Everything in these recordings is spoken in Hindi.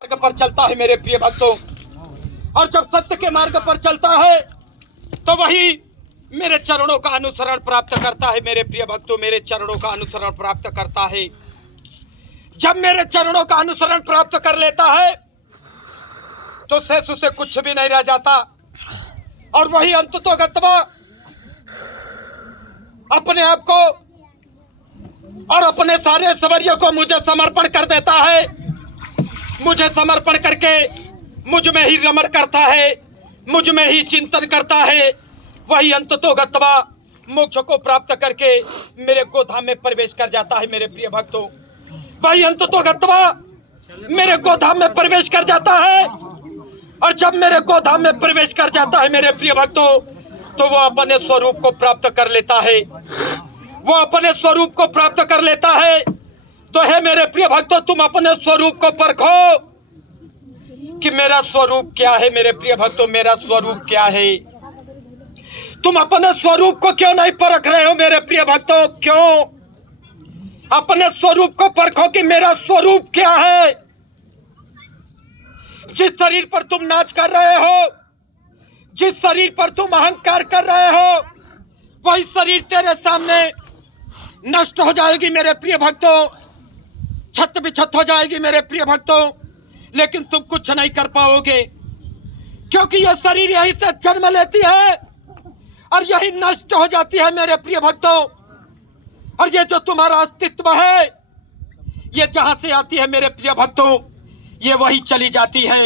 मार्ग पर चलता है मेरे प्रिय भक्तों, और जब सत्य के मार्ग पर चलता है तो वही मेरे चरणों का अनुसरण प्राप्त करता है। मेरे प्रिय भक्तों, मेरे चरणों का अनुसरण प्राप्त करता है। जब मेरे चरणों का अनुसरण प्राप्त कर लेता है तो शेष उसे कुछ भी नहीं रह जाता, और वही अंततोगत्वा अपने आप को और अपने सारे सवरियों को मुझे समर्पण कर देता है। मुझे समर्पण करके मुझ में ही रमण करता है, मुझ में ही चिंतन करता है। वही अंततोगत्वा मोक्ष को प्राप्त करके मेरे गोधाम में प्रवेश कर जाता है। मेरे प्रिय भक्तों, वही अंततोगत्वा मेरे गोधाम में प्रवेश कर जाता है, और जब मेरे गोधाम में प्रवेश कर जाता है मेरे प्रिय भक्तों, तो वो अपने स्वरूप को प्राप्त कर लेता है। वो अपने स्वरूप को प्राप्त कर लेता है। तो हे मेरे प्रिय भक्तों, तुम अपने स्वरूप को परखो कि मेरा स्वरूप क्या है। मेरे प्रिय भक्तों, मेरा स्वरूप क्या है? तुम अपने स्वरूप को क्यों नहीं परख रहे हो मेरे प्रिय भक्तों? क्यों? अपने स्वरूप को परखो कि मेरा स्वरूप क्या है। जिस शरीर पर तुम नाच कर रहे हो, जिस शरीर पर तुम अहंकार कर रहे हो, वही शरीर तेरे सामने नष्ट हो जाएगी मेरे प्रिय भक्तों, छत बिछत हो जाएगी मेरे प्रिय भक्तों, लेकिन तुम कुछ नहीं कर पाओगे, क्योंकि यह शरीर यहीं से जन्म लेती है और यही नष्ट हो जाती है मेरे प्रिय भक्तों। और ये जो तुम्हारा अस्तित्व है, ये जहां से आती है मेरे प्रिय भक्तों, ये वही चली जाती है,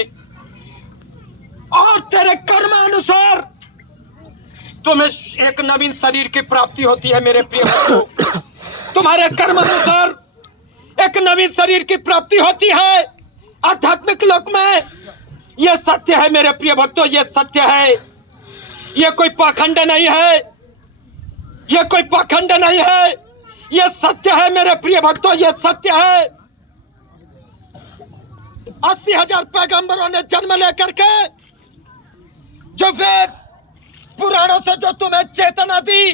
और तेरे कर्मानुसार तुम्हें एक नवीन शरीर की प्राप्ति होती है मेरे प्रिय भक्तों। तुम्हारे कर्मानुसार एक नवीन शरीर की प्राप्ति होती है आध्यात्मिक लोक में। यह सत्य है मेरे प्रिय भक्तों, यह सत्य है। यह कोई पाखंड नहीं है, यह कोई पाखंड नहीं है, यह सत्य है मेरे प्रिय भक्तों, यह सत्य है। 80,000 पैगंबरों ने जन्म लेकर के जो वेद पुराणों से जो तुम्हें चेतना दी,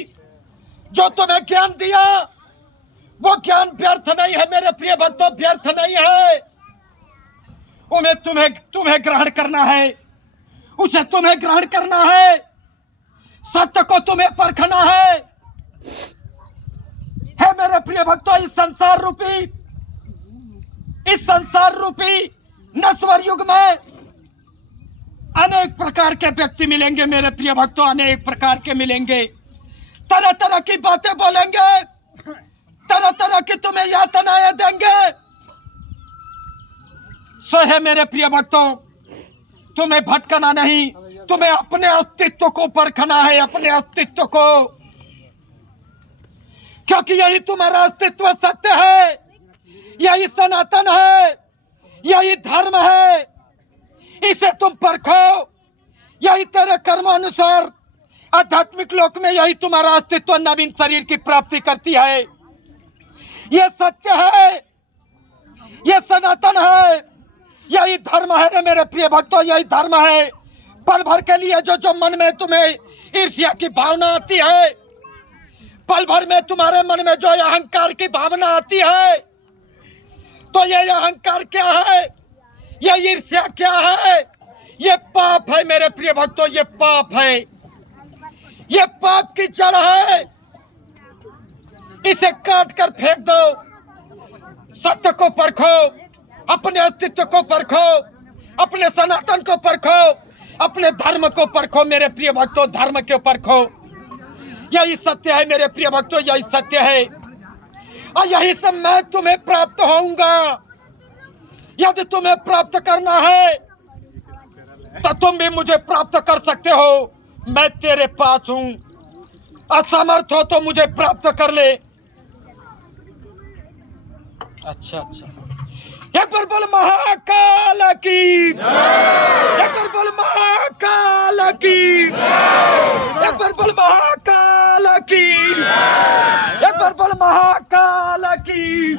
जो तुम्हें ज्ञान दिया, वो ज्ञान व्यर्थ नहीं है मेरे प्रिय भक्तों, व्यर्थ नहीं है। तुम्हें ग्रहण करना है, उसे तुम्हें ग्रहण करना है, सत्य को तुम्हें परखना है। हे मेरे प्रिय भक्तों, इस संसार रूपी नश्वर युग में अनेक प्रकार के व्यक्ति मिलेंगे मेरे प्रिय भक्तों, अनेक प्रकार के मिलेंगे, तरह तरह की बातें बोलेंगे, तरह तरह की तुम्हें यातनाएं देंगे। सो है मेरे प्रिय भक्तों, तुम्हें भटकना नहीं, तुम्हें अपने अस्तित्व को परखना है, अपने अस्तित्व को, क्योंकि यही तुम्हारा अस्तित्व सत्य है, यही सनातन है, यही धर्म है। इसे तुम परखो, यही तेरे कर्मानुसार आध्यात्मिक लोक में यही तुम्हारा अस्तित्व नवीन शरीर की प्राप्ति करती है। यह सत्य है, यह सनातन है, यही धर्म है रे मेरे प्रिय भक्तों, यही धर्म है। पल भर के लिए जो मन में तुम्हें ईर्ष्या की भावना आती है, पल भर में तुम्हारे मन में जो अहंकार की भावना आती है, तो ये अहंकार क्या है, ये ईर्ष्या क्या है? ये पाप है मेरे प्रिय भक्तों, ये पाप है, ये पाप की जड़ है। इसे काट कर फेंक दो, सत्य को परखो, अपने अस्तित्व को परखो, अपने सनातन को परखो, अपने धर्म को परखो मेरे प्रिय भक्तों, धर्म को परखो। यही सत्य है मेरे प्रिय भक्तों, यही सत्य है, और यही सब मैं तुम्हें प्राप्त होऊंगा। यदि तुम्हें प्राप्त करना है तो तुम भी मुझे प्राप्त कर सकते हो, मैं तेरे पास हूं। असमर्थ हो तो मुझे प्राप्त कर ले। अच्छा, एक बार बोल महाकाल की, एक बार बोल महाकाल की, एक बार बोल महाकाल की, एक बार बोल महाकाल की।